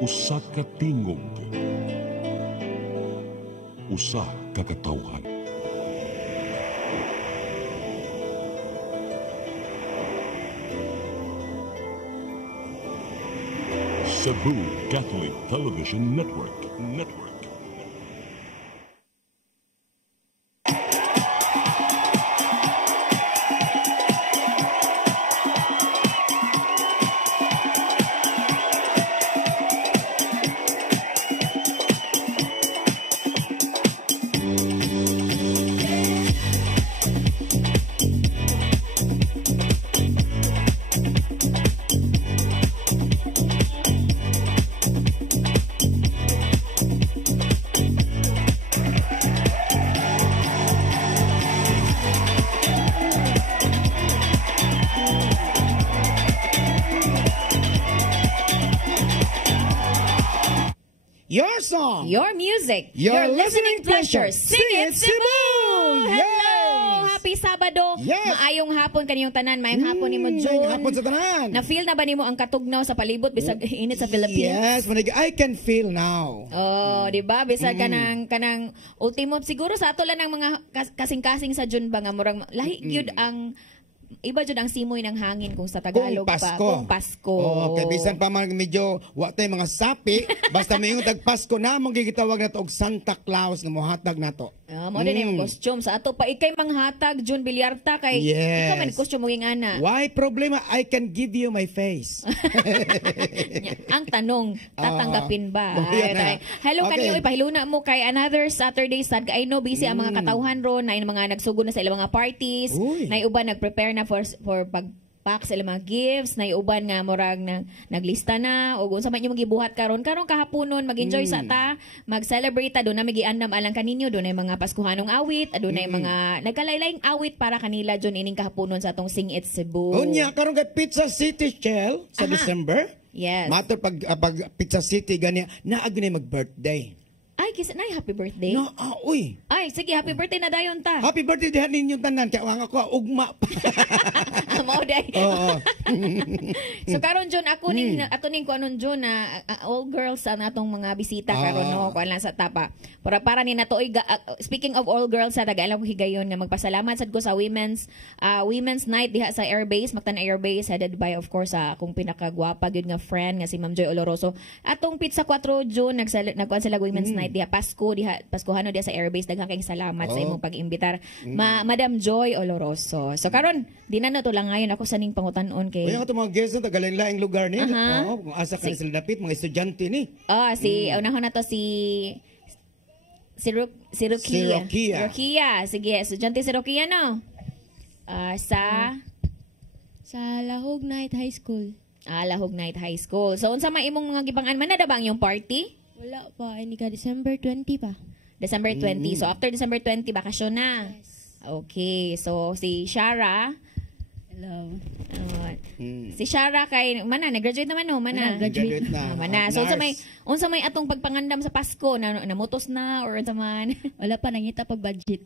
Usa ka tingog, usa ka katawhan. Cebu Catholic Television Network. Your song, your music, your listening pleasure. Sing it, Cebu! Hello! Yes! Happy Sabado! Yes! Maayong hapon kaniyong tanan, maayong hapon ni mo, June. Maayong hapon sa tanan. Na-feel na ba nimo ang katugnaw sa palibot bisag init sa Philippines? Yes, I can feel now. Oh, di ba? Bisag kanang ultimo siguro sa ato lang ng mga kasing-kasing sa June ba nga murang lahi gyud ang iba jud ang simoy ng hangin kung sa Tagalog pa. Kung Pasko. Oh, kay bisan pa man medyo wa tay mga sapi, basta mayong tag Pasko na mong gigitawag nato og Santa Claus nga mohatag nato. Mo din yung costume sa ato pa ikay manghatag June Bilyarta kay ikaw man costume mo ana. Why problema? I can give you my face. Ang tanong, tatanggapin ba? Hello Okay. kanyo ipahiluna mo kay another Saturday sad I know busy ang mga katawhan ron na mga nagsugod na sa ilang mga parties, na uban nagprepare na for pagpack sa ilang mga gifts, na uban nga murag naglista na o unsa man yung magibuhat karon kahaponon mag-enjoy sa ta, mag-celebrate ta do na magiandam alang kaninyo do na mga Paskuhanong awit, do na mga nagkalaylayng awit para kanila John ining kahaponon sa atong Sing It Cebu. Unya karon kay Pizza City Shell sa December. Yes. Matter pag Pizza City gani naag na mag-birthday. Ay, kisa na happy birthday. No, uy. Ay, sige, happy birthday na dayon ta. Happy birthday dihan ninyong tanan kay wang ako ugma. Mao day. Oo. So karon John ako ning ato ning kuanon John na all girls ang atong mga bisita karon no kuan lang sa tapa. Para ni nato speaking of all girls sa tagalang ko higayon nga magpasalamat sad ko sa women's night diha sa Airbase, Mactan Airbase headed by of course akong pinakagwapa gyud nga friend nga si Ma'am Joy Oloroso. Atong Pizza 4 June nagkuan sila women's night diha Paskuhano diha sa Airbase. Daghang kayong salamat sa imong pag-imbitar Madam Joy Oloroso. So karon di na nato lang ngayon ako sa ning pangutan-on kay Kaya mga guests na tagalain-laing lugar ni. Kung asa ka sila dapit mga estudyante ni. Unahon na to si Rokia. Sige, estudyante si Rokia no. Sa Lahog Night High School. Lahog Night High School. So unsa may imong mga gibangan man na bang yung party? Wala pa, ini ka December 20 pa. December 20. So after December 20 bakasyon na. Yes. Okay, so si Shara. Hello. Si Shara kay nag-graduate naman no, Graduate na. So unsa may atong pagpangandam sa Pasko namutos na or unsa man? Wala pa nangita pag budget.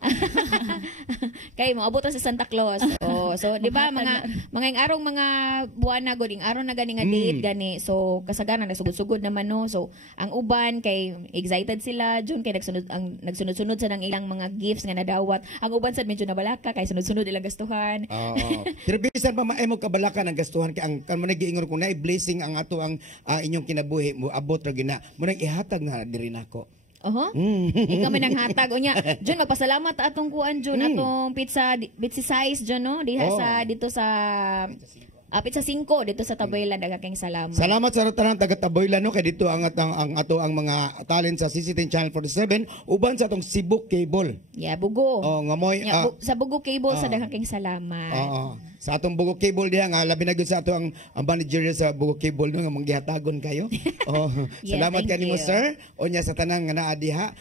Kay moabot sa Santa Claus. So di ba mga arong mga buwan na goding araw na gani nga date gani. So kasagaran nagsugod-sugod naman no. So ang uban kay excited sila June kay nagsunod-sunod sa nang ilang mga gifts nga nadawat. Ang uban sad medyo nabalaka kay sunod-sunod ilang gastuhan. Pero bisan pa maay mo kabalakan ang gastuhan kay ang kan mo nagiingon kung naay blessing ang ato ang inyong kinabuhi mo abot ra gina mo nang ihatag na diri nako. Ikaw man ang hatag unya. Jun magpasalamat atong kuan Jun atong pizza size Jun no diha sa dito sa Pizza 5 dito sa Taboylan daghang salamat. Salamat sa tanan taga Taboylan no kay dito ang ato ang mga talent sa CCTV Channel 47 uban sa atong Cebu Cable. Yeah, Bugo. Nga moy sa Bugo Cable sa daghang salamat. Sa atong Bugo Cable diha nga labi na gyud sa ato ang manager sa Bugo Cable no nga manggihatagon kayo. Salamat kanimo sir. Unya sa tanan nga naa diha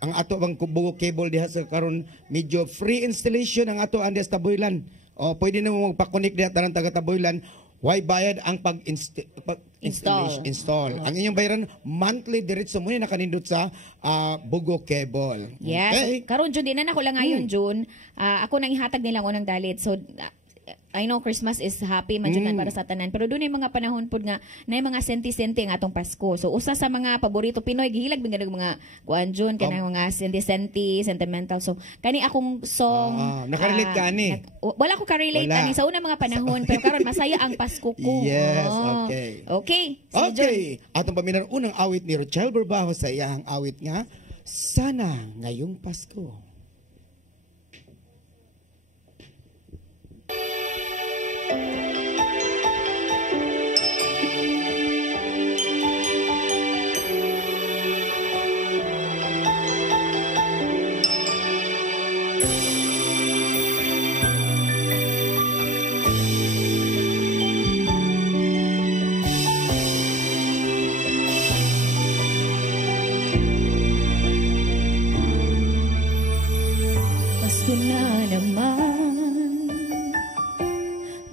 ang ato bang Bugo Cable diha sa karon medyo free installation ang ato andes Taboylan. Pwede na mo magpa-connect diha tanan taga Taboylan. Why bayad ang install. Ang inyong bayaran monthly diretso mo na nakanindot sa Bugo Cable. Yes. Okay? Karon June din na nako lang ngayon June. Ako nang ihatag nila unang dalit. So I know Christmas is happy man jud para sa tanan, pero doon ay mga panahon pod nga na mga senti-senti ang atong Pasko. So usa sa mga paborito Pinoy gihilag bing mga kuan jud kanang mga senti-senti, sentimental. So kani akong song nakarelate ka ani? Wala ko ka-relate Wala. ani sa una mga panahon, pero karon masaya ang Pasko ko. Yes, Oo. okay. Okay. Sige, John. Okay, atong paminan unang awit ni Rochelle Berbajo sa iyang awit nga Sana Ngayong Pasko. Pasko na naman,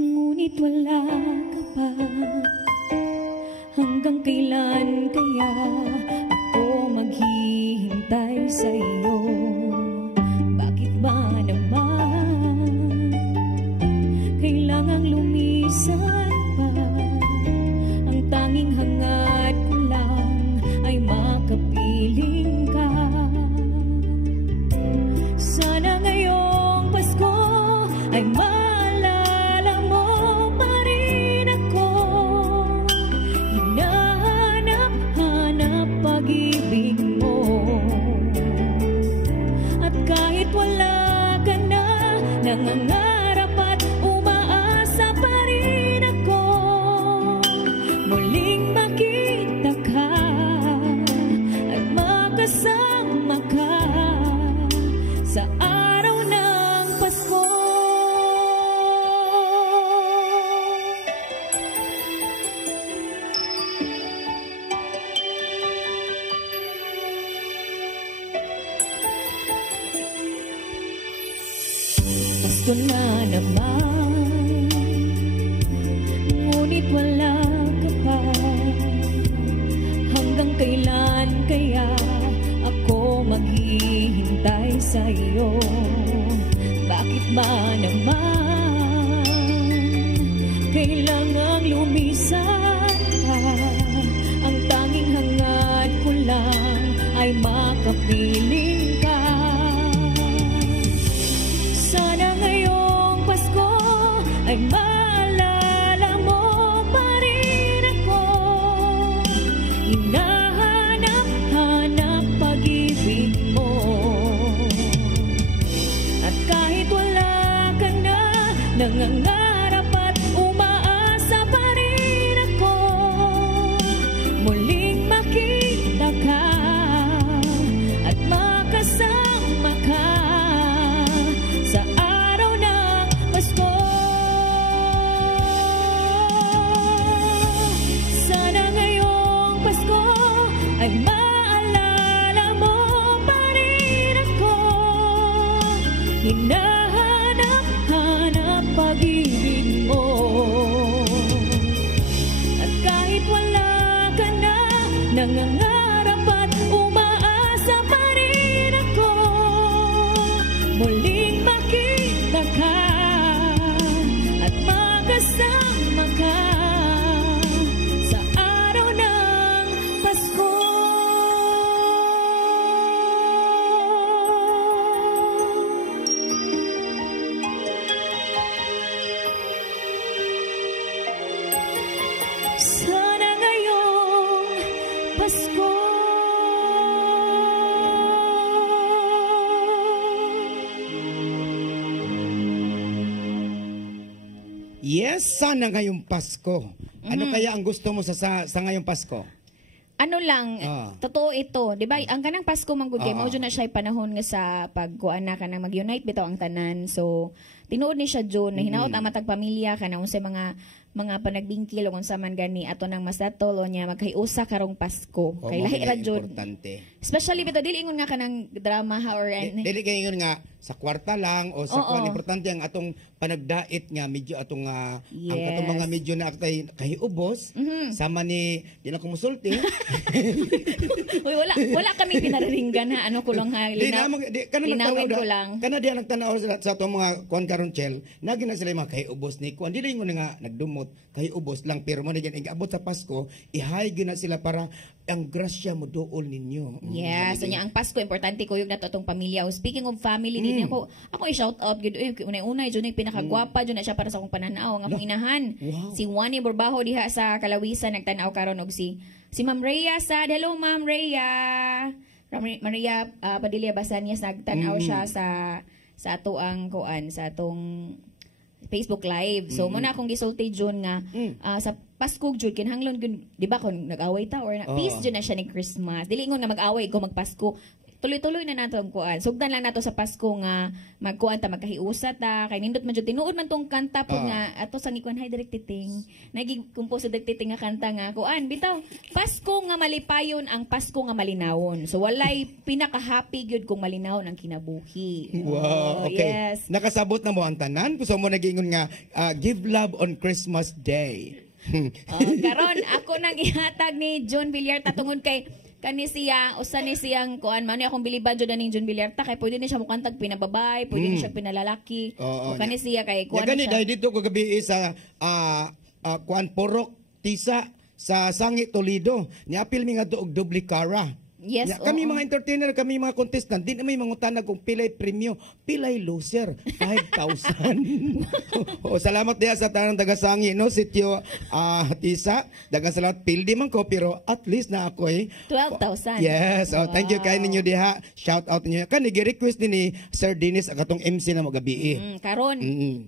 ngunit wala ka pa. Hanggang kailan kaya ako maghihintay sa iyo? Bakit ba naman kailangang lumisan pa? Ang tanging hangad ko lang ay makapiling ka. Sana ngayong Pasko ay maalala mo pa rin ako. Hinahanap-hanap pag-ibig mo. At kahit wala ka na, nangangarap at umaasa pa rin ako. Muling makita ka at makasama ka sa araw ng Pasko. Pasko na naman, ngunit wala ka pa. Hanggang kailan kaya ako maghihintay sa iyo? Bakit ba naman kailangang lumisan ka? Ang tanging hangad ko lang ay makapiling ka. Sana ngayong Pasko ay maalala mo pa rin ako. Hinahanap-hanap pag-ibig mo. At kahit wala ka na, nangangarap at umaasa pa rin ako. Muling makita ka at makasama ka sa araw ng Pasko. Sana ngayong Pasko ay maalala mo pa rin ako. Hinahanap-hanap pag-ibig mo. At kahit wala ka na, nangangarap at umaasa pa rin ako. Muling makita ka at makasama ka sa araw ng Pasko. Sana ngayong Pasko Yes, sana ngayong Pasko. Ano kaya ang gusto mo sa ngayong Pasko? Ano lang, totoo ito, 'di ba? Ang kanang Pasko manggod kay mao jud na siya panahon nga sa pagkuan na kanang mag-unite bitaw ang tanan. So tinuod ni siya June na hinaot ang matag pamilya kana unsay mga panagbingkil o unsa man gani ato nang masatol o nya maghiusa karong Pasko. Kay lahi ra jud. Importante. Especially bitaw dili ingon nga kanang drama ha or Dili kay ingon nga sa kwarta lang o sa Oo. kuan, importante ang atong panagdait nga medyo atong ang Yes. atong mga medyo na kay ubos sama ni di na ko musulti. Uy, wala kami pinararinggan ha. Ano ko lang ha. Di na kana linawin nagtanaw ko lang. kana diya nagtanaw sa atong mga kuan karon Chel nagi na sila yung mga kay ubos ni kuan dili ingon nga nagdumot kay ubos lang pero mo na diyan abot sa Pasko ihay gyud na sila para ang grasya mo dool ninyo. Yes, so niya ang Pasko importante ko yung nato atong pamilya. Speaking of family, din ako i-shout out gid unay-unay jud pinakagwapa jud na siya para sa akong pananaw ang akong inahan. Wow. Si Wani Borbaho diha sa Kalawisan nagtan-aw karon og si Ma'am Rhea Sad. Hello Ma'am Rhea. Maria Padilla Basanias nagtan-aw siya sa ato ang kuan sa atong Facebook Live. So muna akong gisulti jud nga sa Pasko jud kinahanglan gyud di ba kung nag-away ta or peace jud na siya ni Christmas. Dili ingon nga mag-away ko magpasko. Tuloy-tuloy na nato ang kuan. Sugdan lang nato sa Pasko nga magkuan ta magkahiusa ta kay nindot man jud tinuod man tong kanta pod nga ato sa ngikuan hay direct titing. Nagi-compose direct titing nga kanta nga kuan bitaw Pasko nga malipayon ang Pasko nga malinawon. So walay pinaka-happy gyud kung malinawon ang kinabuhi. Wow, okay. Yes. Nakasabot na mo ang tanan. Gusto mo nagingon nga give love on Christmas Day. Karon ako nang ihatag ni John Villarta tungod kay kani siya usa ni siyang kuan man akong biliban jud ning John Villarta kay pwede ni siya mukantag pinababay, pwede ni siya pinalalaki. O kani siya kay kuan Gani siya. dahil dito ko gabi sa kuan Porok Tisa sa Sangi Toledo. Niapil mi nga og doble cara. Yes, Kami oo. mga entertainer, kami mga contestant, di na may mangutanag kung pilay premyo, pilay loser, 5,000. Salamat diya sa tanang Dagasangi, no? Sityo Tisa, dagang salamat, pildi man ko, pero at least na ako 12,000. Yes, thank you kay ninyo diha. Shout out ninyo. Kani gi-request ni Sir Dennis ang atong MC na magabi. Karon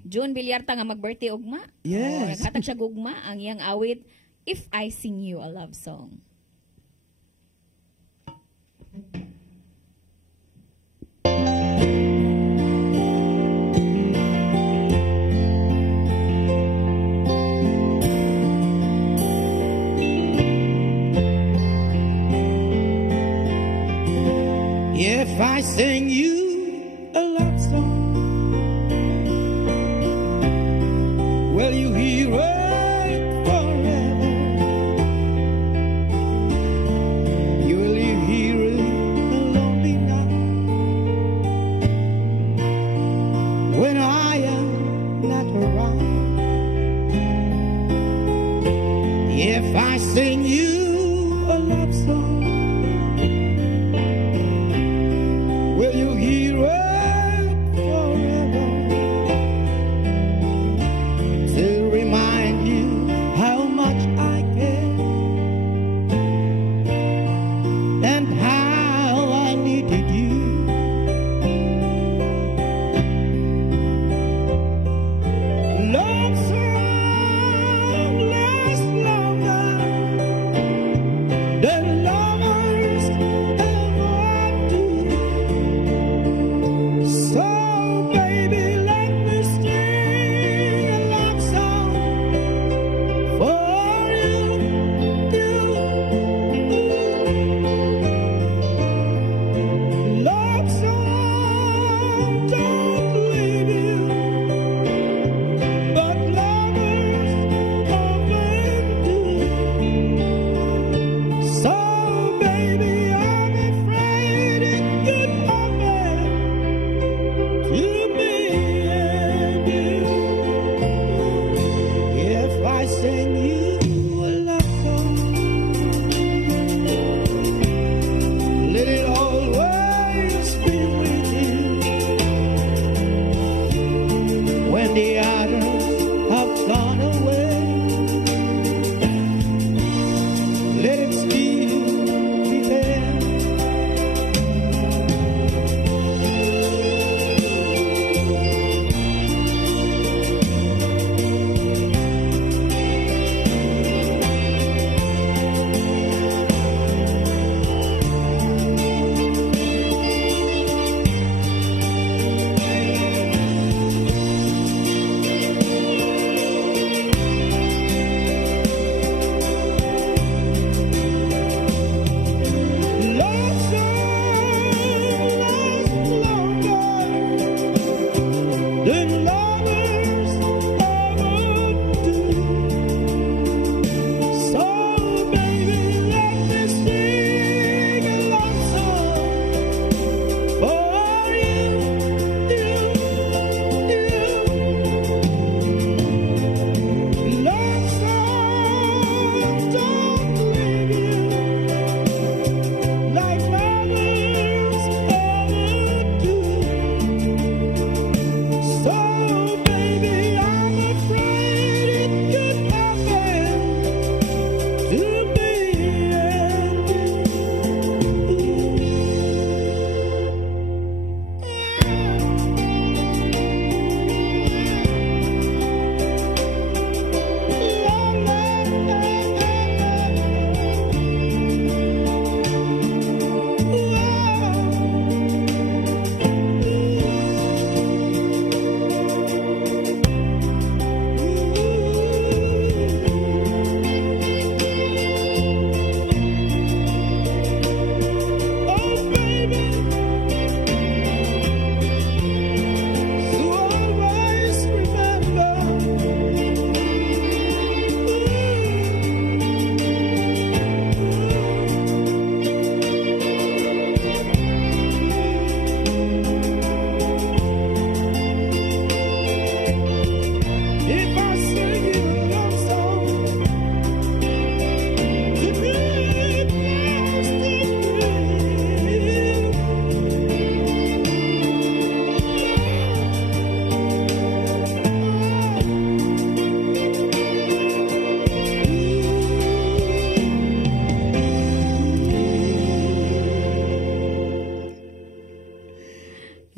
John Villarta nga mag-birthday ugma. Yes. Naghatag siya gugma ang iyang awit If I Sing You a Love Song. If I sing you a love song, will you hear it forever? Will you hear it a lonely night when I am not around? If I sing you a love song, will you hear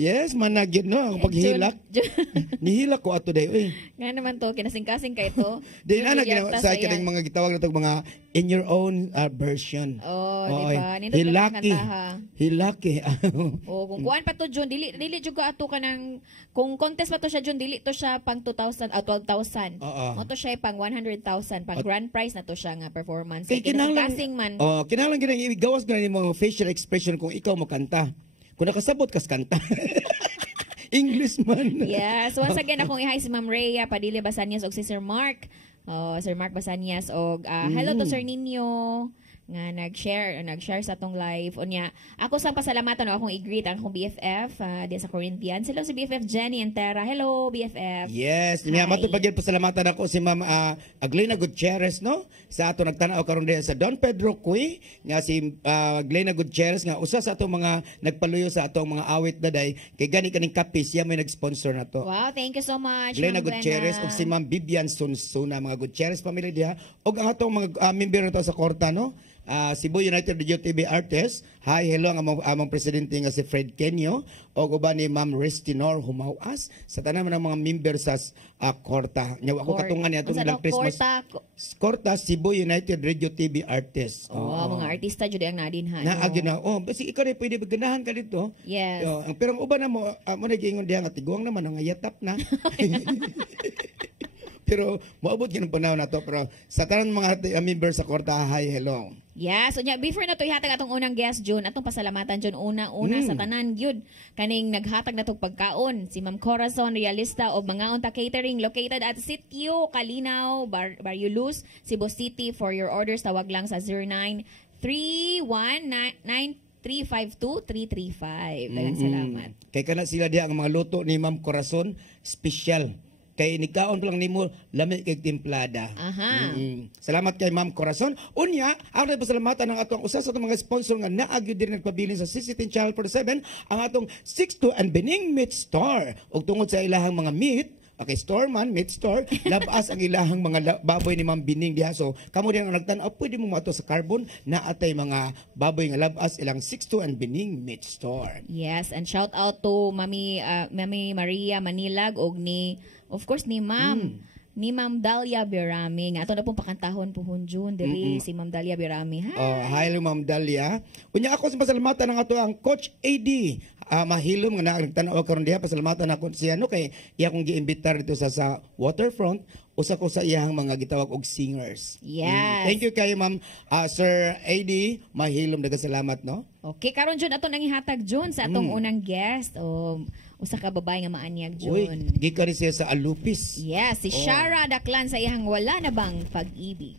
Yes, manag yun, no? Ang paghilak. Nihilak ko ato dayo, eh. Nga naman to, kinasing-kasing kay to. Di na na Yata sa sa kanang mga gitawag na itong mga in your own version. Oh, Oo, di ba? eh. Nindot ka Hilaki. kantaha. Hilaki. Oh, kung kuan pa to June, dili jud ka ato ka ng kung contest pa to siya June, dili to siya pang 2,000 12,000. Oo. Mo to siya pang 100,000, pang grand prize na to siya nga performance. Kay Kinasing man. Oh, kinahanglan ginang igawas ganang mga facial expression kung ikaw mo kanta. Kung nakasabot kas kanta. English man. Yes, once again akong i-hi si Ma'am Rhea Padilla Basanias og si Sir Mark. Oh, Sir Mark Basanias og hello to Sir Nino nga nag-share sa atong live. Unya, ako sa pasalamatan no akong i-greet ang akong BFF di sa Corinthians. Hello si BFF Jenny and Tera. Hello BFF. Yes, niya matupagyan pasalamatan ako si Ma'am Aglena Gutierrez, no? Sa ato nagtanaw karon diha sa Don Pedro Cuy nga si Aglena Gutierrez nga usa sa atong mga nagpaluyo sa atong mga awit daday kay gani kaning kapis siya may nag-sponsor na to. Wow, thank you so much. Aglena Ma'am Gutierrez ug si Ma'am Vivian Sunsuna, mga Gutierrez family diha ug ang atong mga member to sa korta, no? Cebu United Radio TV Artists. Hi, hello ang among presidente nga si Fred Kenyo o uban ni Ma'am Restinor Humawas sa tanan ng mga member sa Korta. Nya ako katungan ni atong Unsa daw, Christmas. Korta Cebu United Radio TV Artists. mga artista jud ang nadin ha. Naagyo na. Oh, basi ikaw rin pwede ganahan ka dito. Yes. Pero ang uban na mo nagingon diha nga tiguang naman ang yatap na. Pero maabot gyud ang panahon nato, pero sa tanan mga member sa Korta, hi, hello. Yes, so before na to ihatag atong unang guest June, atong pasalamatan June una sa tanan gyud kaning naghatag na tog pagkaon si Ma'am Corazon Realista og mga unta catering located at Sitio Calinaw, Barriulus, Cebu City. For your orders tawag lang sa 09319352-335. Daghang salamat. Kay kana sila diha ang mga luto ni Ma'am Corazon, special. Kay nigkaon pa lang nimo lami kay timplada. Aha. Salamat kay Ma'am Corazon. Unya, ako na pasalamatan ng atong usa sa mga sponsor nga naagyo din nagpabilin sa CCTV Channel 47 ang atong 62 and Bening Meat Store. Ug tungod sa ilahang mga meat, okay, store man, meat store, labas ang ilahang mga baboy ni Ma'am Bining diha. So, kamo din ang nagtan-aw, pwede mo mato sa carbon na atay mga baboy nga labas ilang 62 and Bening Meat Store. Yes, and shout out to Mami Maria Manilag og of course ni Ma'am Dalia Birami nga ato na pong pakantahon po June diri si Ma'am Dalia Birami. Hi, Ma'am Dalia. Unya ako sa pasalamatan ng ato ang Coach AD. Mahilom nga nagtanaw karon diha, pasalamatan ako siya no kay iya kong giimbitar dito sa waterfront, usa ko sa iyang mga gitawag og singers. Yes. Thank you kay Ma'am Sir AD. Mahilom, daghang salamat, no? Okay, karon June ato nang ihatag June sa atong unang guest. Usa ka babae nga maanyag June. Gikan siya sa Alupis. Yes, si Shara Daklan sa iyang Wala Na Bang Pag-ibig.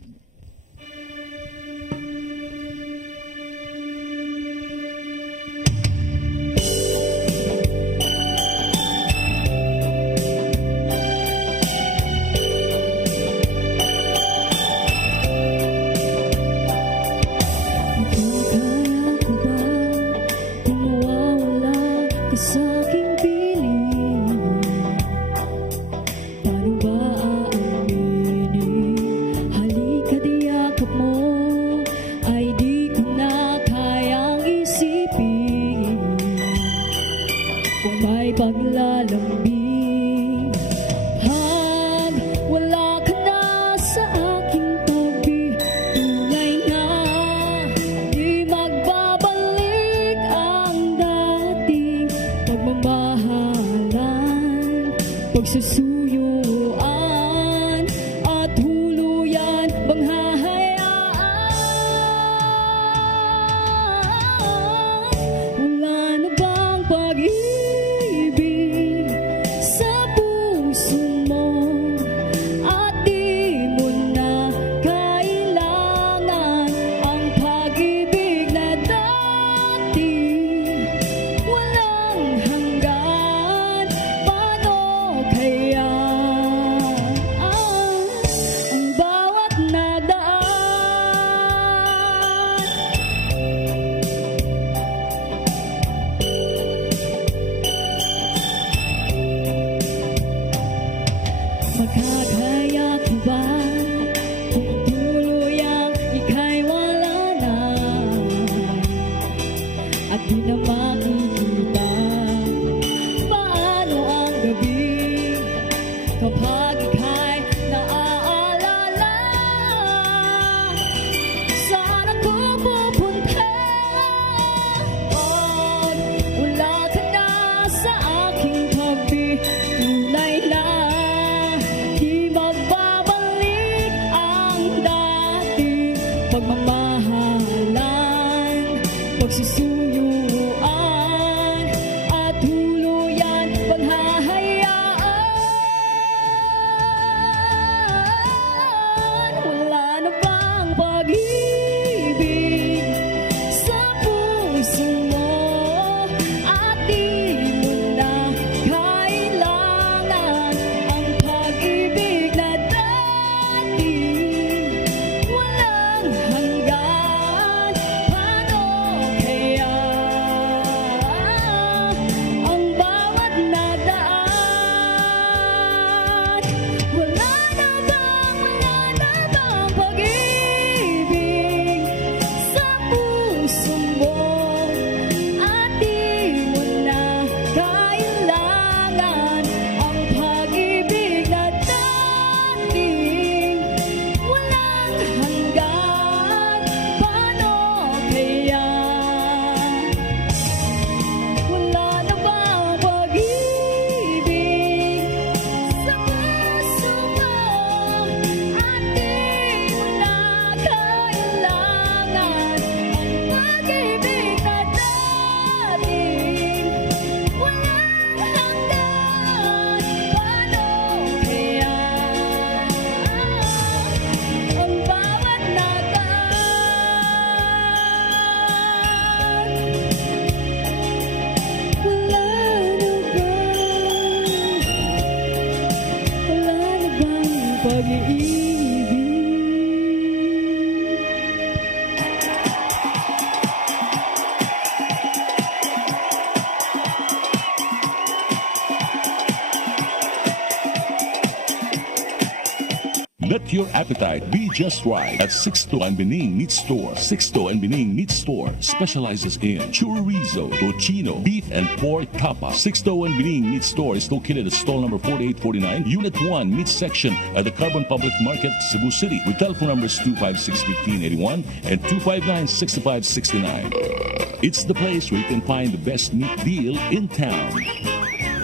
Pagsusuyuan at huluyan bang hahayaan? Wala na bang pag-ibig pagsusuyuan at tuluyan paghahayaan. Wala na bang pag-ibig sa puso mo at di mo na kailangan ang pag-ibig na dati walang hanggan. Paano kaya ang bawat nadaan? Wala na bang pag-ibig sa puso mo at di mo na kailangan ang pag-ibig na dating walang hanggan. Paano kaya? Wala na bang pag-ibig sa puso mo at di mo na kailangan ang pag-ibig na dating walang hanggan. Paano kaya ang bawat nagaan? Wala na bang pag-ibig? Let your appetite be just right at Sixto and Bening Meat Store. Sixto and Bening Meat Store specializes in chorizo, tocino, beef, and pork tapa. Sixto and Bening Meat Store is located at stall number 4849, Unit 1, Meat Section at the Carbon Public Market, Cebu City, with telephone numbers 256-1581 and 259-6569. It's the place where you can find the best meat deal in town.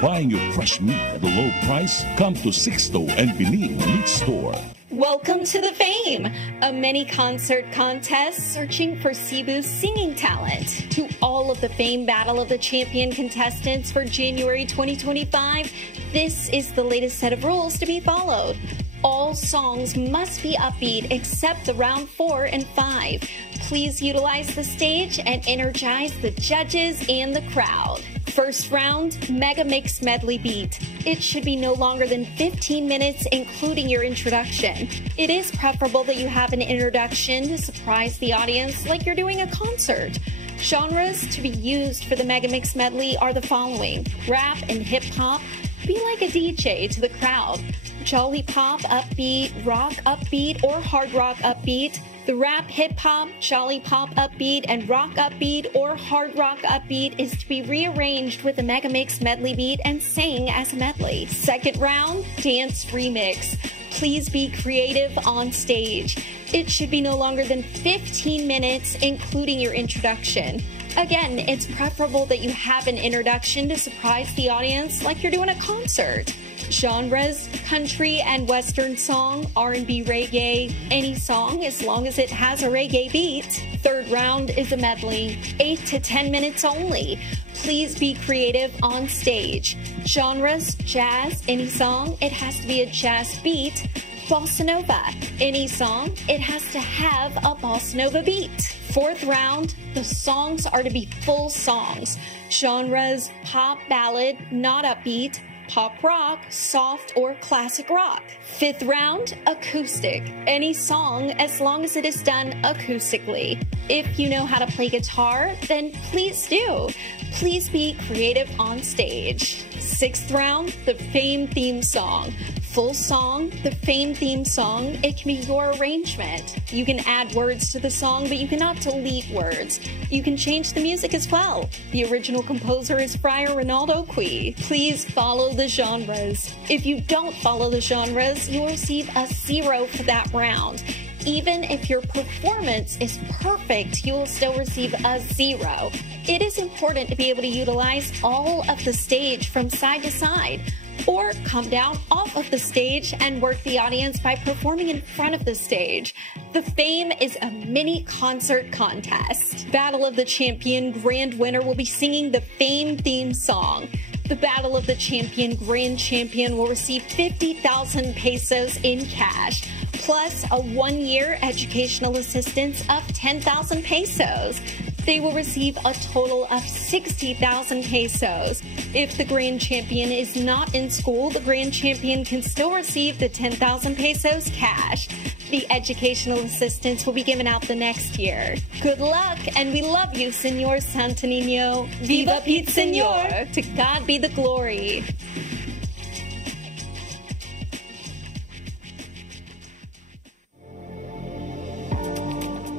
Buying your fresh meat at a low price? Come to Sixto and Bening Meat Store. Welcome to the Fame, a mini concert contest searching for Cebu's singing talent. To all of the Fame Battle of the Champion contestants for January 2025, this is the latest set of rules to be followed. All songs must be upbeat except the round 4 and 5. Please utilize the stage and energize the judges and the crowd. First round, Mega Mix Medley Beat. It should be no longer than 15 minutes, including your introduction. It is preferable that you have an introduction to surprise the audience like you're doing a concert. Genres to be used for the Mega Mix Medley are the following: rap and hip hop. Be like a DJ to the crowd. Jolly pop upbeat, rock upbeat, or hard rock upbeat. The rap, hip hop, jolly pop upbeat, and rock upbeat or hard rock upbeat is to be rearranged with a Mega Mix medley beat and sang as a medley. Second round, dance remix. Please be creative on stage. It should be no longer than 15 minutes, including your introduction. Again, it's preferable that you have an introduction to surprise the audience like you're doing a concert. Genres: country and western song, R&B, reggae, any song as long as it has a reggae beat. Third round is a medley, 8 to 10 minutes only. Please be creative on stage. Genres: jazz, any song, it has to be a jazz beat. Bossa Nova, any song, it has to have a Bossa Nova beat. Fourth round, the songs are to be full songs. Genres: pop, ballad, not upbeat, pop rock, soft, or classic rock. Fifth round, acoustic. Any song as long as it is done acoustically. If you know how to play guitar, then please do. Please be creative on stage. Sixth round, the Fame theme song. Full song, the Fame theme song, it can be your arrangement. You can add words to the song, but you cannot delete words. You can change the music as well. The original composer is Friar Ronaldo Qui. Please follow the genres. If you don't follow the genres, you'll receive a 0 for that round. Even if your performance is perfect, you will still receive a 0. It is important to be able to utilize all of the stage from side to side. Or come down off of the stage and work the audience by performing in front of the stage. The Fame is a mini concert contest. Battle of the Champion grand winner will be singing the Fame theme song. The Battle of the Champion grand champion will receive 50,000 pesos in cash, plus a 1-year educational assistance of 10,000 pesos. They will receive a total of 60,000 pesos. If the grand champion is not in school, the grand champion can still receive the 10,000 pesos cash. The educational assistance will be given out the next year. Good luck, and we love you, Senor Santo Niño. Viva Pete Senor! To God be the glory.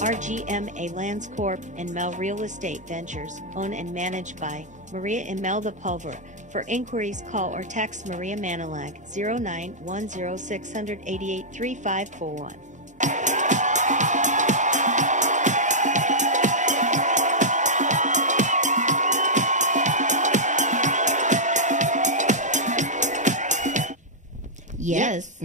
RGMA Lands Corp and Mel Real Estate Ventures, owned and managed by Maria Imelda Pulver. For inquiries, call or text Maria Manilag 0910-688-3541. Yes.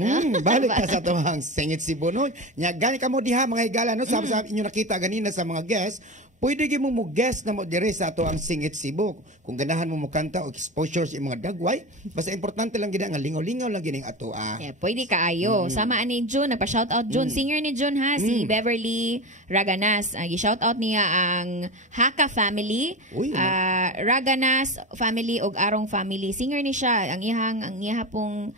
Balik ka sa tuhang singit Cebu no. Nya gani kamo diha mga higala no sa inyo nakita ganina sa mga guests. Pwede gyud mo guest na mo dire sa ato ang Singit Cebu. Kung ganahan mo kanta o exposure sa mga dagway, basta importante lang gid ang lingaw-lingaw lang gid ang ato Yeah, pwede kaayo. Sama ani June, napa-shout out June, singer ni June ha, si Beverly Raganas. Gi-shout out niya ang Haka family, Uy, Raganas family og Arong family. Singer ni siya. Ang iha pong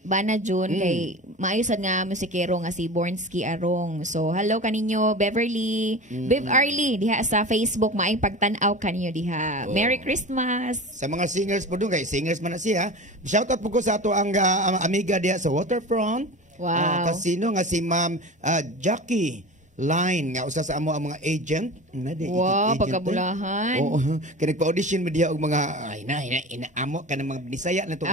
bana June kay maayos nga musikero nga si Bornsky Arong. So hello kaninyo Beverly, Bev Arlie diha sa Facebook, maayong pagtan-aw kaninyo diha. Merry Christmas. Sa mga singers po doon, kay singers man na siya. Shoutout po ko sa ato ang amiga diha sa Waterfront. Wow. Casino nga si Ma'am Jackie Line nga usa sa amo ang mga agent. Wow, pagkabulahan. Oo, kaya nagpa-audition mo diha og mga amo ka ng mga Bisaya na to.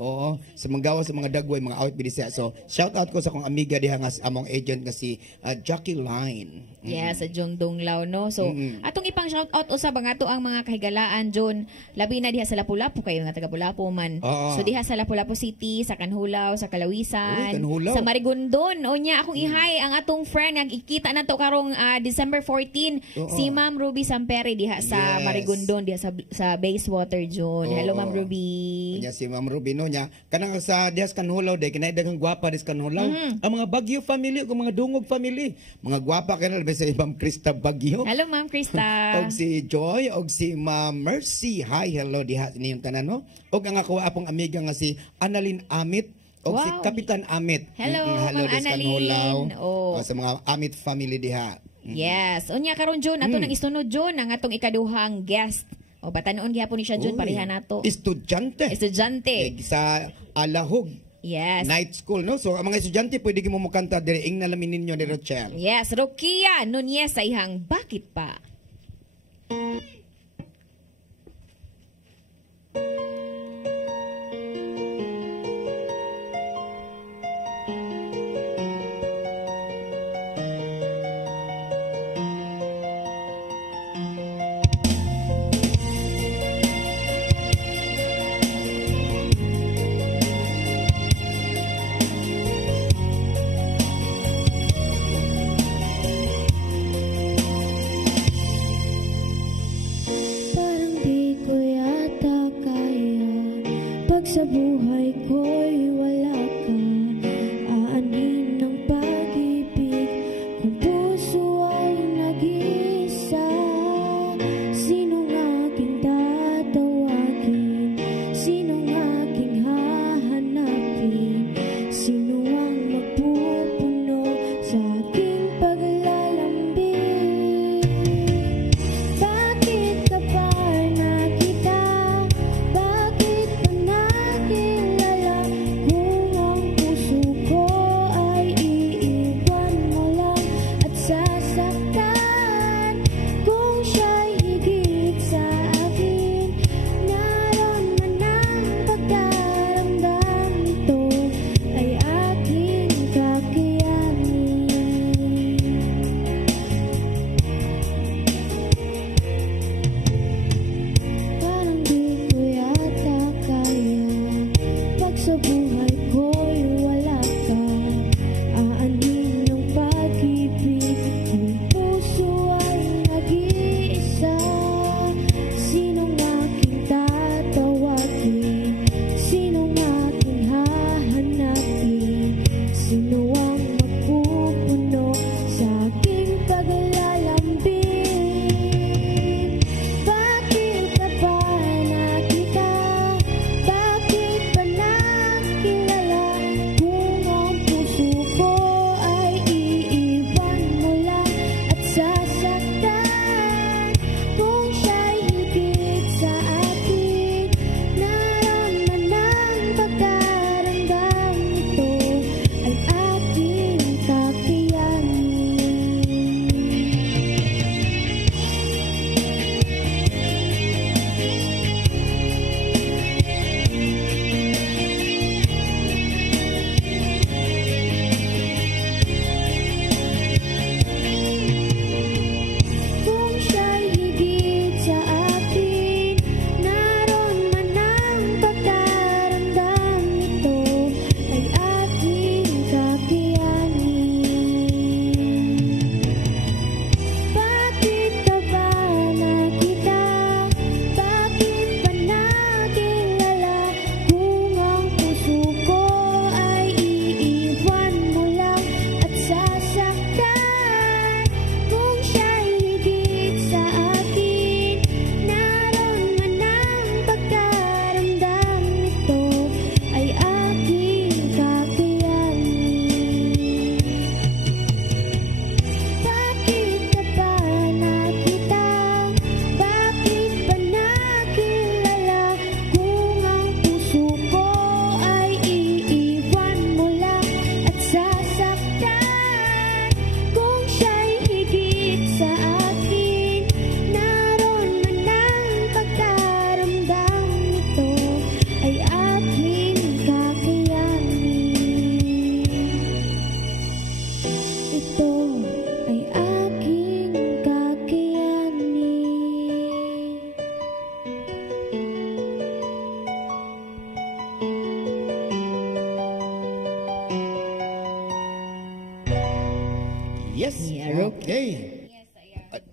Oo, sa mga gawa sa mga dagway, mga awit Bisaya. So, shout out ko sa kong amiga diha nga among agent nga si Jackie Line. Yes, sa Jong Donglaw no. So, atong ipang shout out usab ang ato ang mga kahigalaan John, labi na diha sa Lapu-Lapu kayo nga taga Lapu-Lapu man. So diha sa Lapu-Lapu City, sa Kanhulaw, sa Kalawisan, sa Marigondon. O nya akong ihay ang atong friend nga ikita nato karong December 14, si Ma'am Ruby Sampere diha sa Marigondon, diha sa Basewater John. Hello Ma'am Ruby. Si Ma'am Ruby no nya kanang sa diha sa Kanhulaw day kinay daghang gwapa dis Kanhulaw. Ang mga Bagyo family ug mga Dungog family, mga gwapa kana sa Ma'am Krista Bagyo. Hello Ma'am Krista. Og si Joy og si Ma'am Mercy. Hi, hello diha niyong tanan no. Og ang ako apong amiga nga si Annalyn Amit og si Kapitan Amit. Hello Ma'am Annalyn. Sa mga Amit family diha. Yes. Unya karon June ato nang isunod June ang atong ikaduhang guest. O batanon gyapon ni siya June pareha nato. Estudyante. Sa Alahog. Yes. Night school, no? So, ang mga estudyante, pwede mo kanta dire ing nalamin ninyo ni Rochelle. Yes, Rokia Nunez sa ihang Bakit Pa? Parang di ko yata kaya pag sa buhay ko'y wala ka. Aanin ng pag-ibig kung puso ay nag-iisa. Sinong aking tatawagin? Sinong aking hahanapin? Sino ang magpupuno sa aking paglalambing? Bakit ka ba nakita? Bakit ba nakilala?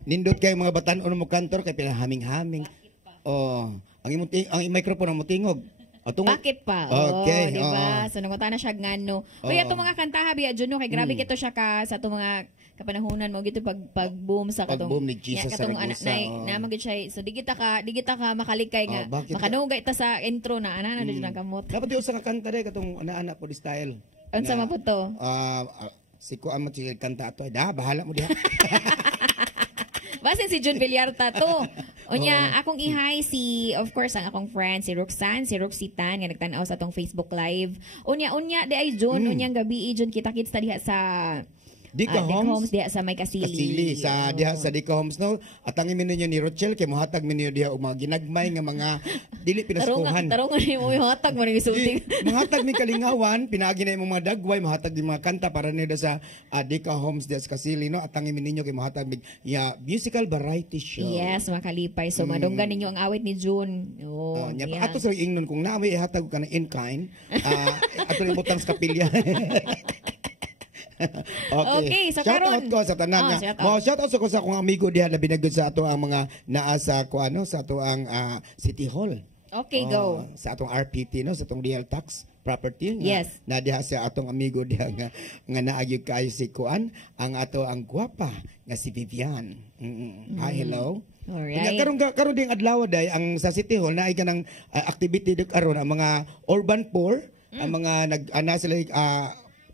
nindot kayo mga batan-on mo kantor kay pinahaming-haming. Oh, ang microphone mo tingog. Bakit pa? Okay. Di ba? So nangutan na siya ngano. Uy, ato mga kanta habi Juno kay grabe kito siya sa ato mga kapanahunan mo gito pag-boom sa katong pag-boom ni Jesus sa Ragusa. Na magid siya. So di kita ka makalikay nga. Makanugay ta sa intro na ana na dito kamot. Dapat di usa ka kanta re katong ana-ana po di style. Unsa man po to? Si Kuan mo sige kanta ato. Bahala mo diha. Basin si Jun Villarta to. Unya, akong ihay of course, ang akong friend, si Roxanne, si Roxitan, nga nagtanaw sa atong Facebook Live. Unya, di ay Jun, unyang gabi, Jun, kita-kits ta diha sa Dika Homes diha sa may Kasili. Sa diha sa Dika Homes no. At ang imin ninyo ni Rochelle kay mohatag minyo diha og mga ginagmay nga mga dili pinaskuhan. Tarungan ni mo hatag mo ni sulting. Mohatag mi kalingawan, pinaagi na imong mga dagway, mohatag di mga kanta para nila sa Dika Homes diha sa Kasili no. At ang imin ninyo kay mohatag musical variety show. Yes, makalipay. So madunggan ninyo ang awit ni June. Ato sa ingnon kung naamay ihatag ka na in kind, ato rin butang sa kapilya. Okay, so shout out ko sa tanan nga. Shout out ko sa akong amigo diha na binagod sa ato ang mga naa sa kuano sa ato ang City Hall. Okay, go. Sa atong RPT no, sa atong real tax property. Yes. Na diha sa atong amigo diha nga naagyo kayo si Kuan, ang ato ang guwapa nga si Vivian. Hi, hello. Alright. Karon ding adlaw day ang sa City Hall naay kanang activity karon ang mga urban poor, ang mga nag-ana sila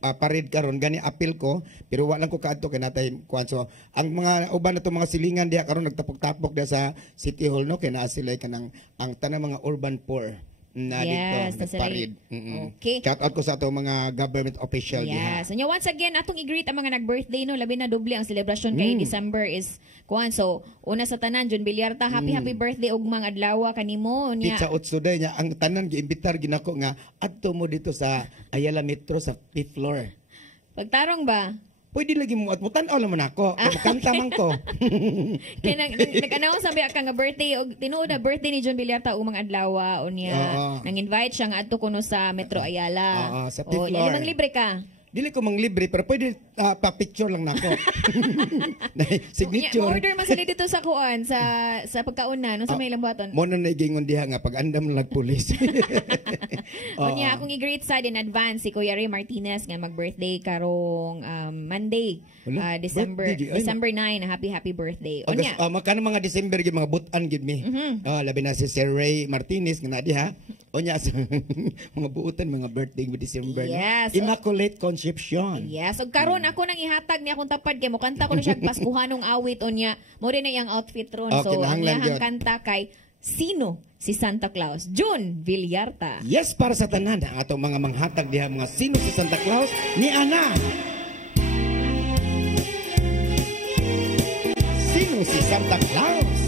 parid karon gani apil ko pero wala ko kaadto kay natay kuan. So ang mga uban nato mga silingan diha karon nagtapok-tapok diha sa City Hall no kay naa sila kanang ang tanang mga urban poor na dito nagparid. Okay. Shout out ko sa ato mga government official diha. Yes. So once again atong i-greet ang mga nag-birthday no, labi na doble ang celebration kay December is kuan. So una sa tanan Jun Villarta, happy birthday og mga adlaw kanimo nya. Pizza Otsuday niya ang tanan giimbitar ginako nga adto mo dito sa Ayala Metro sa 5th floor. Pagtarong ba? Pwede lagi mo at mutan-aw naman ako. Kanta man ko. Kaya nag-announce sabi ka nga birthday og tinuod na birthday ni Jun Villarta og mga adlaw unya. Nang-invite siya nga adto kuno sa Metro Ayala. Sa 5th floor. Limang libre ka. Dili ko mang libre pero pwede pa-picture lang nako. Signature. Order man sila dito sa kuan sa pagkauna no sa may lambaton. Mo na nagingon diha nga pag andam lang pulis. Unya akong i-greet sa in advance si Kuya Ray Martinez nga mag-birthday karong Monday, December 9. Happy birthday. Unya. Makano mga December gid mga butan gid mi. Labi na si Sir Ray Martinez nga na diha. Unya mga buutan mga birthday with December. Yes. Immaculate Conception. Yes. Og karon ako nang ihatag ni akong tapad kay mo kanta ko na siya paskuhanong awit unya. Mo rin na yang outfit ron. So ang iyang kanta kay Sino si Santa Claus? Jun Villarta. Yes, para sa tanan ang atong mga manghatag diha mga Sino si Santa Claus ni Ana. Sino si Santa Claus?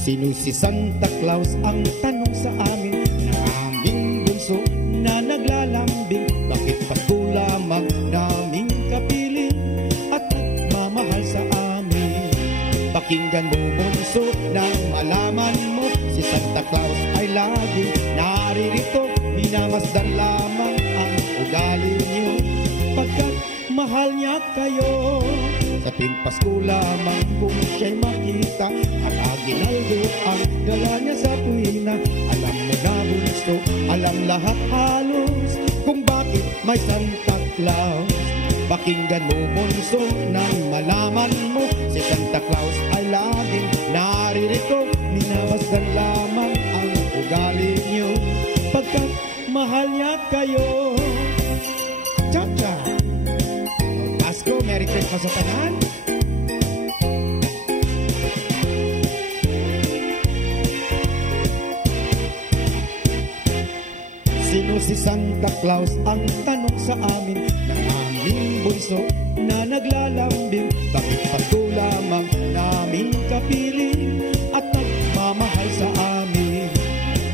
Sino si Santa Claus ang tanong sa amin ng aming bunso na naglalambing. Bakit Pasko lamang naming kapiling at nagmamahal sa amin? Pakinggan mo bunso nang malaman mo si Santa Claus ay laging naririto. Minamasdan lamang ang ugali niyo pagkat mahal niya kayo. Sa tuwing Pasko lamang kung siya'y makita at aginaldo ang dala niya sa tuwina. Alam mo na bunso, alam lahat halos kung bakit may Santa Claus. Pakinggan mo bunso nang malaman mo si Santa Claus ay laging naririto. Minamasdan lamang ang ugali niyo pagkat mahal niya kayo. Cha-cha! Pasko, Merry Christmas sa tanan. Sino si Santa Claus ang tanong sa amin ng aming bunso na naglalambing. Bakit Pasko lamang naming kapiling at nagmamahal sa amin?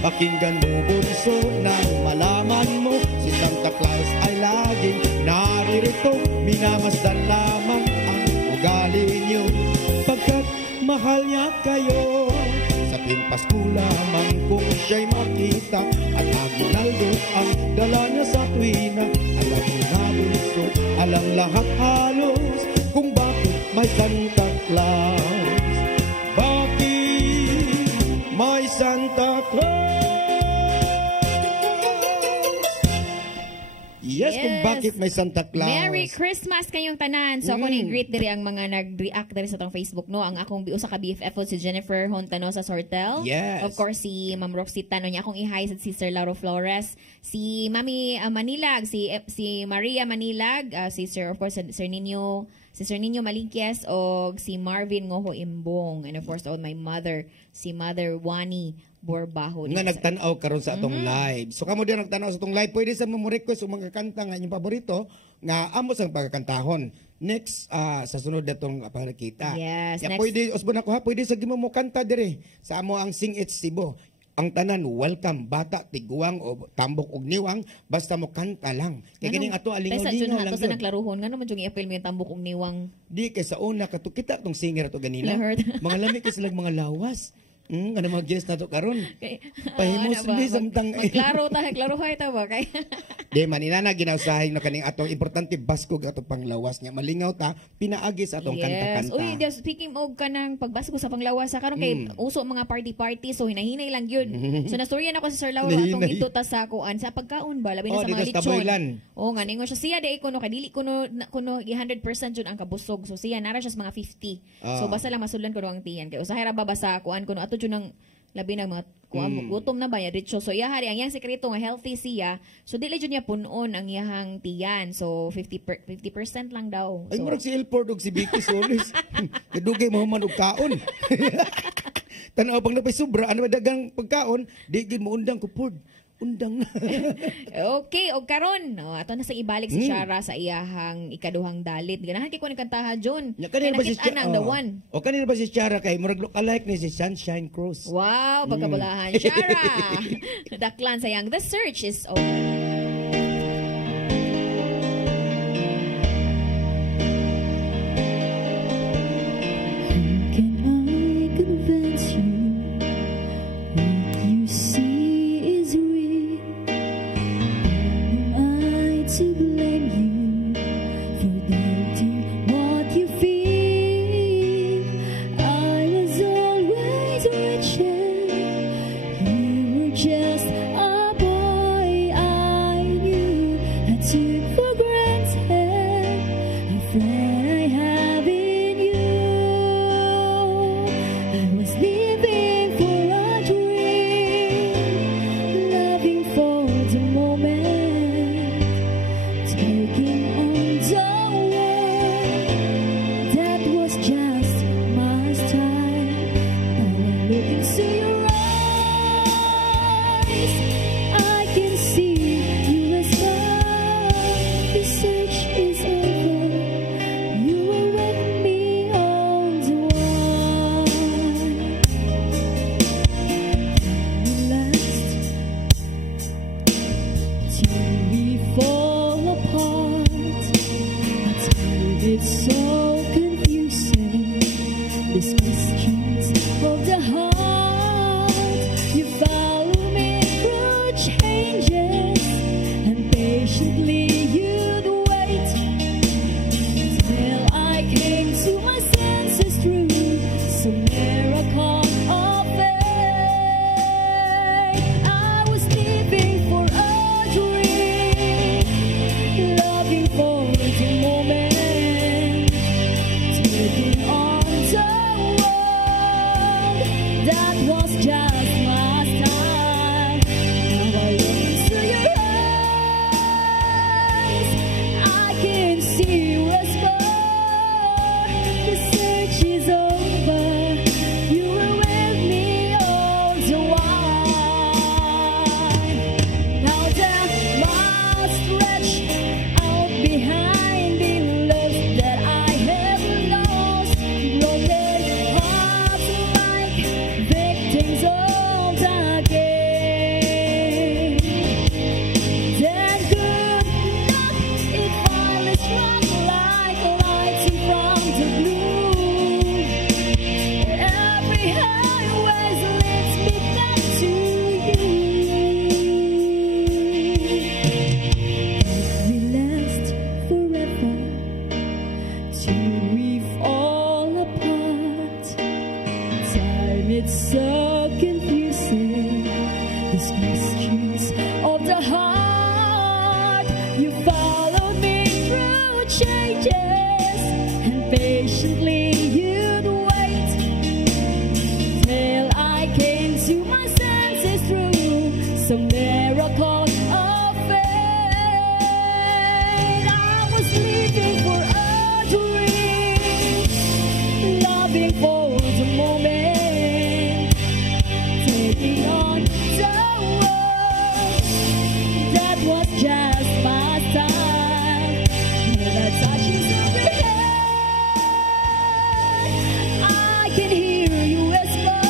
Pakinggan mo bunso nang malaman mo si Santa Claus ay laging naririto. Minamasdan lamang ang ugali niyo pagkat mahal niya kayo. Sa tuwing Pasko lamang kung siya'y makita at aginaldo ang dala niya lang lahat halos kung bakit may Santa Claus. Bakit may Santa Claus? Yes, kung bakit may Santa Claus. Merry Christmas kayong tanan. So ako ni-greet diri ang mga nag-react diri sa tong Facebook, no. Ang akong usa ka BFF si Jennifer Hontano sa Sortel. Yes. Of course si Ma'am Roxy Tano niya akong ihay sa Sister Lauro Flores, si Mami Manilag, si Maria Manilag, si Sir of course Sir Nino Malinquies o si Marvin Ngoho Imbong, and of course all my mother, si Mother Wani Borbaho nga nagtanaw karon sa atong live. So kamo din nagtanaw sa atong live, pwede sa mo request o mga kanta nga inyong paborito nga amo sang pagkakantahon. Next sa sunod datong pakita. Yes, ya, next. pwede usbon ako ha, pwede sa gimo mo kanta dire sa amo ang Sing It Cebu. Ang tanan welcome, bata, tiguang o tambok og niwang, basta mo kanta lang. Kay kining ato alingaw-lingaw lang. Sa naklaruhon nga naman yung i-appeal mo yung tambok og niwang. Di kay sa una kato kita tong singer to ganina. Mga lami kasi lag mga lawas. Ano mga guest na to karon? Pahimos ni samtang Klaro hay ta ba kay. Di maninana ginausahay no kaning atong importante baskog ato panglawas nga malingaw ta pinaagi sa atong kanta-kanta. Uy, speaking og kanang pagbaskog sa panglawas sa karon kay uso mga party so hinahinay lang yun. So nastoryan ako sa Sir Lauro atong ito ta sa kuan sa pagkaon ba labi na sa mga lechon. Oh nga ningon siya di ay kuno kay dili kuno 100% jud ang kabusog. So siya nara siya sa mga 50. So basta lang masulan kuno ang tiyan kay usahay ra ba sa kuan kuno ato jud nang labi na mga gutom na ba ya dicho. So iya hari ang iyang sekreto nga healthy siya. So dili jud niya punon ang iyang tiyan. So 50% lang daw. Ay So, murag si Elford og si Vicky Solis. Kadugay mo man og kaon. Tanaw pang napay sobra ano ba dagang pagkaon, di gid mo undang ko pod. Undang na. Okay, og karon, ato na sa ibalik si Shara sa iyahang ikaduhang dalit. Ganahan kay ko ni kantaha John. Ya, kanina ba si Nakita na ang the one. O kanina ba si Chara kay murag look-alike ni si Sunshine Cruz. Wow, pagkabulahan. Shara. Daklan sayang. The search is over. Just a boy I knew, I took for granted, a friend I have in you. I was living for a dream, loving for the moment, taking on the world. That was just my style. Now I look into your I can see you as well. The search is over. You were with me all the while. We last till we fall apart. But it's so confusing. These questions of the heart. You follow me through changes, and patiently you'd wait till I came to my senses through some miracle of faith. I was living for a dream, loving for the moment, taking on the world. That was just my style. Now I look into your eyes, I can see you as more. The search is over. You were with me all the while. Now the last stretch out behind the love that I have lost. Broken hearts like victims of the game. Then good luck if finally struck like lighting from the blue. Every highway leads me back to you. Every You followed me through changes, and patiently you'd wait till I came to my senses through some miracle of faith. I was living for a dream, loving for the moment, taking on the world. That was just my time. With the touches of your hand, I can hear you whisper,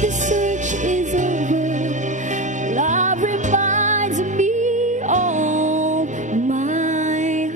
the search is over. Love reminds me of my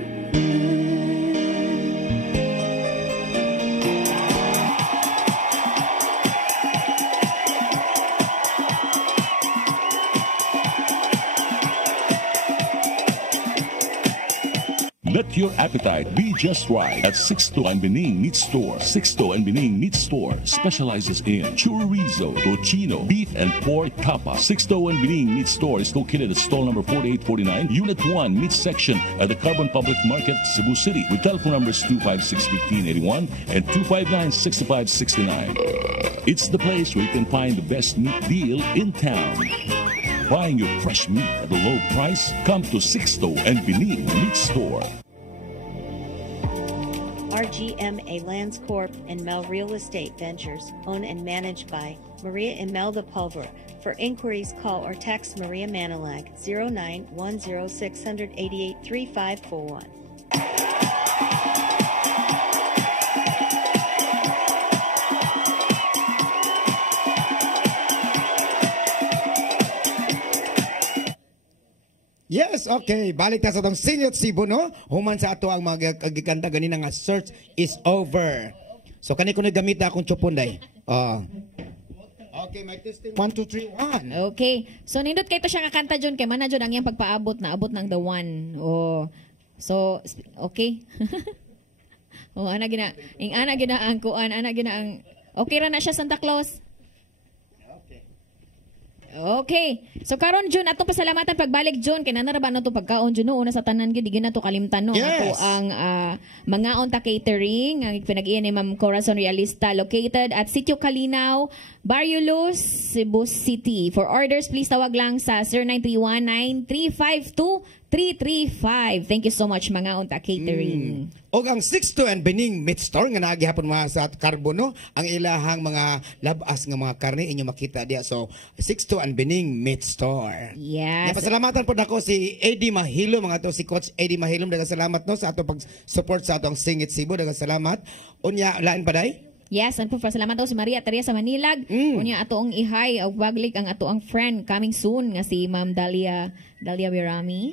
Let your appetite be just right at Sixto and Bening Meat Store. Sixto and Bening Meat Store specializes in chorizo, tocino, beef and pork tapa. Sixto and Bening Meat Store is located at stall number 4849, Unit 1, Meat Section at the Carbon Public Market, Cebu City, with telephone numbers 256-1581 and 259-6569. It's the place where you can find the best meat deal in town. Buying your fresh meat at a low price? Come to Sixto and Bening Meat Store. RGMA Lands Corp and Mel Real Estate Ventures, owned and managed by Maria Imelda Pulver. For inquiries, call or text Maria Manilag 0910-688-3541. Yes, okay. Balik ta sa itong Senior Cebu, no? Human sa ato ang mga kagiganda ganina nga search is over. So, kani ko nagamit na akong chupunday. Okay, my testing. 1, 2, 3, 1. Okay. So nindot kay to siya kakanta John kay mana John ang iyang pagpaabot na abot ng the one. Oh. So okay. Oh, ana gina. Ana gina ang kuan, ana gina ang okay ra na siya Santa Claus. Okay. So karon June atong pasalamatan pagbalik June kay nanara ba nato pagkaon June una sa tanan gyud di nato kalimtan no ato ang mga onta catering ang pinag-iyan ni Ma'am Corazon Realista located at Sitio Calinaw, Barrio Luz, Cebu City. For orders please tawag lang sa 0931-9352-335. Thank you so much mga onta catering. O ang Sixto and Bening Meat Store nga nagihapon mga sa Carbono ang ilahang mga labas nga mga karne inyo makita diya. So Sixto and Bening Meat Store. Yes. Pasalamatan po nako si Eddie Mahilo mga to si Coach Eddie Mahilo daghang salamat no sa ato pag-support sa atong Singit Cebu daghang salamat. Unya lain pa day? Yes, and po salamat daw si Maria Teresa Manilag. Unya ato ang ihay og baglik ang ato ang friend coming soon nga si Ma'am Dalia Wirami.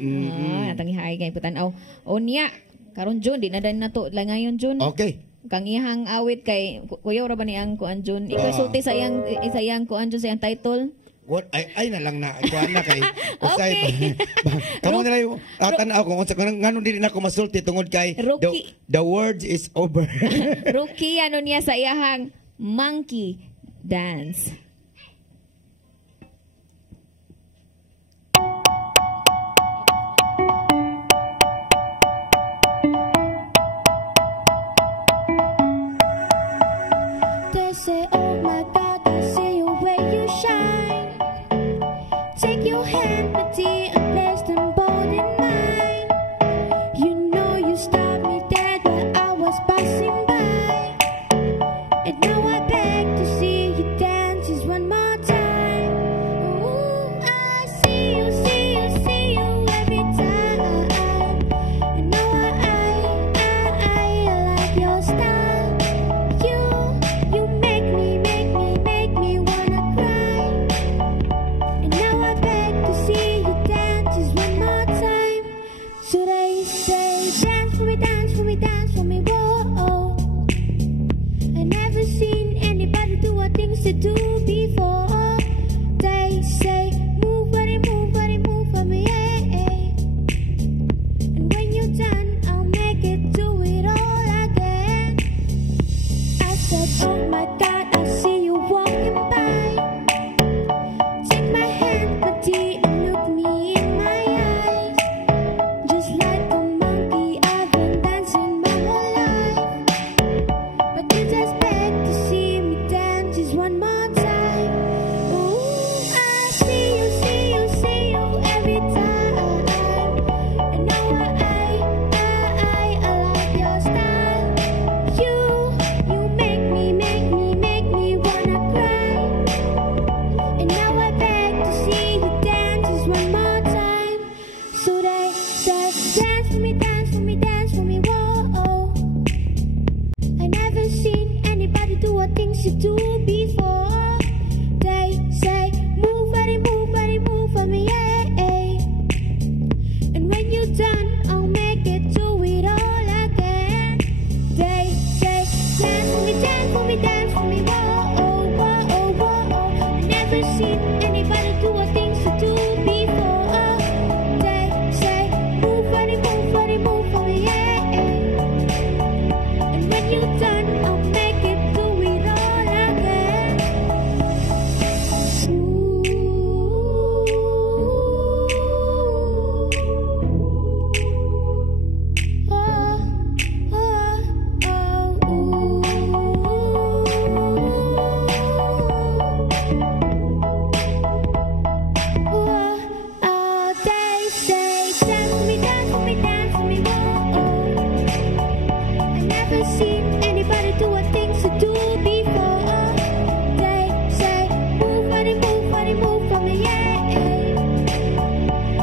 Atong ihay kay putan-aw. Unya karon June di na dan nato langayon June. Okay. Kang iyang awit kay kuya ra ba ni ang kuan June. Ikaw sulti sa iyang kuan June sa iyang title. What ay na lang na kuan na kay Okay. Kamo na lang tanaw ko unsa ngano dili na ko masulti tungod kay the word is over. Rookie ano niya sa iyang monkey dance. They say, oh my God, I see you when you shine. Take your hand, my dear, and place them both in mine. You know you stopped me dead while I was passing by. And now I beg to see you dance is for me, dance for me, dance for me, whoa. I never seen anybody do what things you do before. They say, move, buddy, move for me, yeah. And when you're done, I'll make it do it all again. They say, dance for me, dance for me, dance for me, whoa, whoa, whoa. I never seen anybody do what things you do before. They say, move, buddy, move for me, yeah. And when you're done, I'll make it do it all again. They say, dance for me, dance for me, dance for me, whoa. I never seen anybody do what things you do before. They say, move, buddy, move for me, yeah.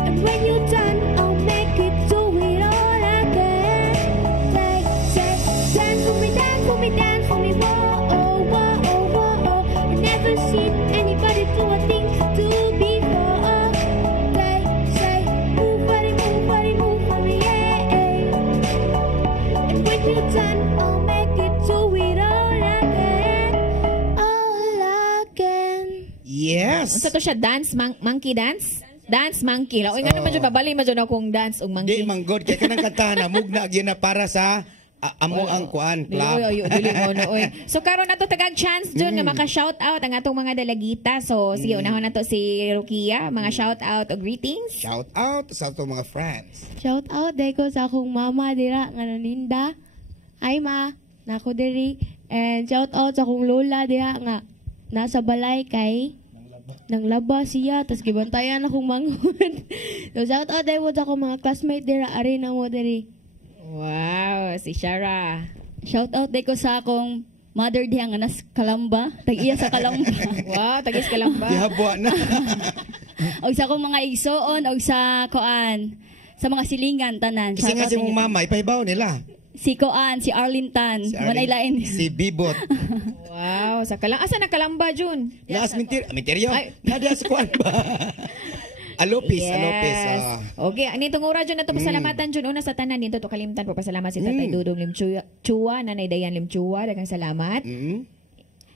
And when you're done, I'll make it do it all again. They say, dance for me, dance for me, dance for me, whoa, whoa, whoa. I never seen anybody do what things you do before. They say, move, buddy, move for me, yeah. And when you're done, I'll make it do it all again. All again. Yes. Unsa to siya dance monkey dance? Dance monkey. Oy nga naman jud babali man jud akong dance og monkey. Di manggod kay kanang kanta na mugna gyud na para sa amo ang kuan club. Dili mo no oy. So karon nato tagag chance jud nga maka-shout out ang atong mga dalagita. So sige unahon nato si Rukia, mga shout out og greetings. Shout out sa atong mga friends. Shout out day ko sa akong mama dira nga naninda. Hi ma, nako diri. And shout out sa akong lola diha nga nasa balay kay nang laba siya tas gibantayan akong manghod. So shout out day mo sa akong mga classmate dira ari na mo diri. Wow, si Shara. Shout out day ko sa akong mother diha nga nas Kalamba, tag-iya sa Kalamba. Wow, tagis ka lang ba? Gihabwa na. Og sa akong mga igsoon og sa koan sa mga silingan tanan. Kasi Shout nga out si ninyo. mong mama ipahibaw nila. Si koan, si Arlene Tan, Si manay lain. Si Bibot. Wow, sa kalang asa na kalamba Jun? Laas minteryo. Ay. Nadia sa kuan ba? Alopis. Okay, anitong ora Jun nato pasalamatan Jun una sa tanan dito to kalimtan po pasalamat si Tatay Dudong Limchua, Nanay Dayan Limchua, daghang salamat.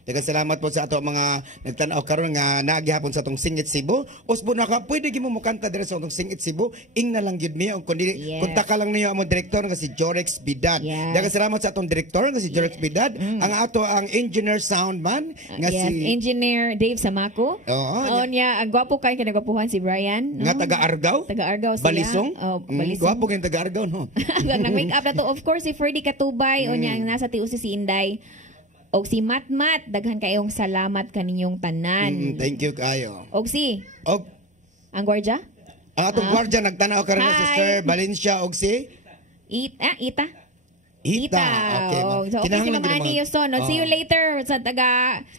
Daghang salamat po sa ato mga nagtan-aw karon nga naagihapon sa atong Singit Cebu. Usbo na ka pwede gyud mo mukanta diri sa atong Singit Cebu. Ing na lang gyud mi ang kundi Yes. kontak ka lang niyo among direktor nga si Jorex Bidad. Yes. Daghang salamat sa atong direktor nga si Jorex Bidad, ang ato ang engineer soundman nga Yes, si Engineer Dave Samako. Oo, niya, ang gwapo kay kinagwapuhan si Brian. No? nga taga-Argao. Taga-Argao sila. Balisong. Oh, Balisong. Gwapo gyud taga-Argao no. Ang nag-make up na to, of course, si Ferdy Katubay, o niya, ang nasa tiusi si Inday. O si Matmat, daghan kayong salamat kaninyong tanan. Thank you kayo. O si, Og ang gwardya? ang atong gwardiya nagtanaw karon nga si Hi. Sir Valencia og si Ita? Ita. Okay, ma'am. so, okay si Kinahanglan Mama din Ani mga- Yuson. No? See you later sa Dika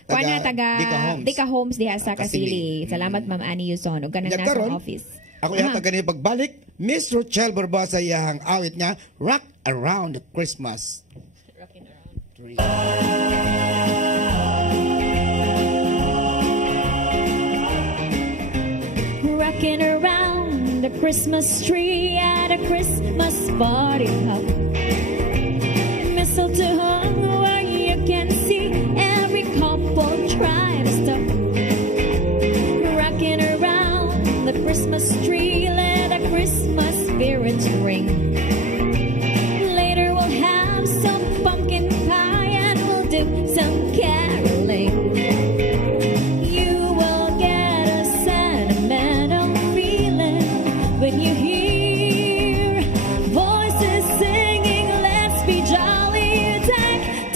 Homes. Dika Homes diha sa Kasili. Kasili. Salamat Ma'am Ani Yuson. O ganang Nya nasa karon, office. Ako yata ganito pagbalik, Miss Rochelle Barbosa iyang awit niya, Rock Around Christmas. Rocking around the Christmas tree at a Christmas party hop. Mistletoe hung where you can see every couple try to stop. Rocking around the Christmas tree, let a Christmas spirit ring. Later we'll have some pumpkin pie and we'll do some caroling. When you hear voices singing, let's be jolly, thank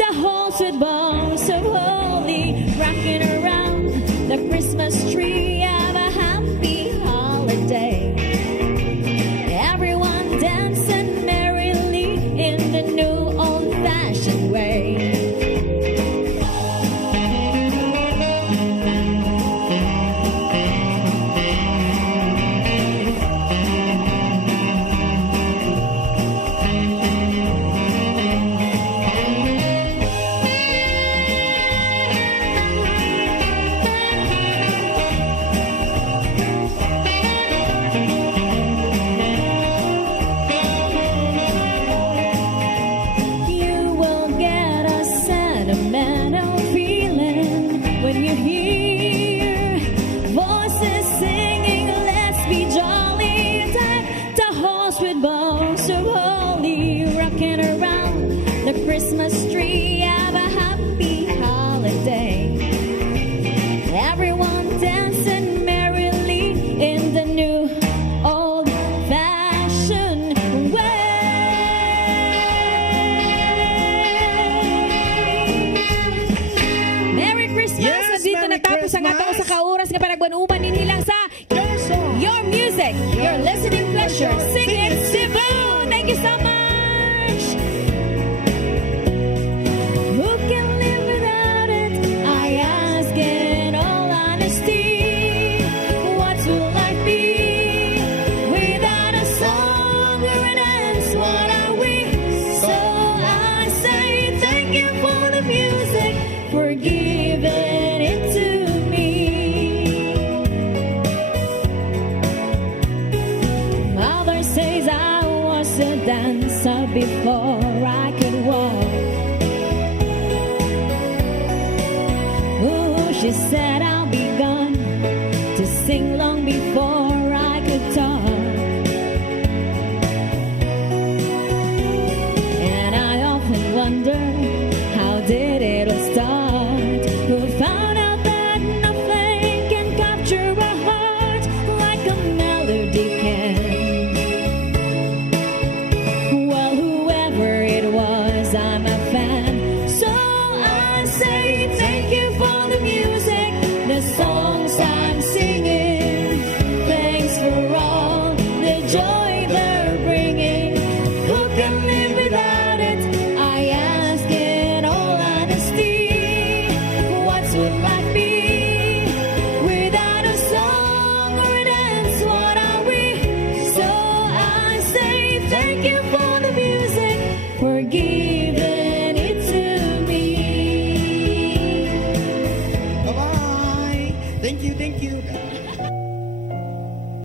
your listening pleasure. Sing it, Cebu. Thank you so much. Who can live without it? I ask in all honesty. What will life be without a song or a dance? What are we? So I say thank you for the music, for giving it to me. Mother says I was a dancer.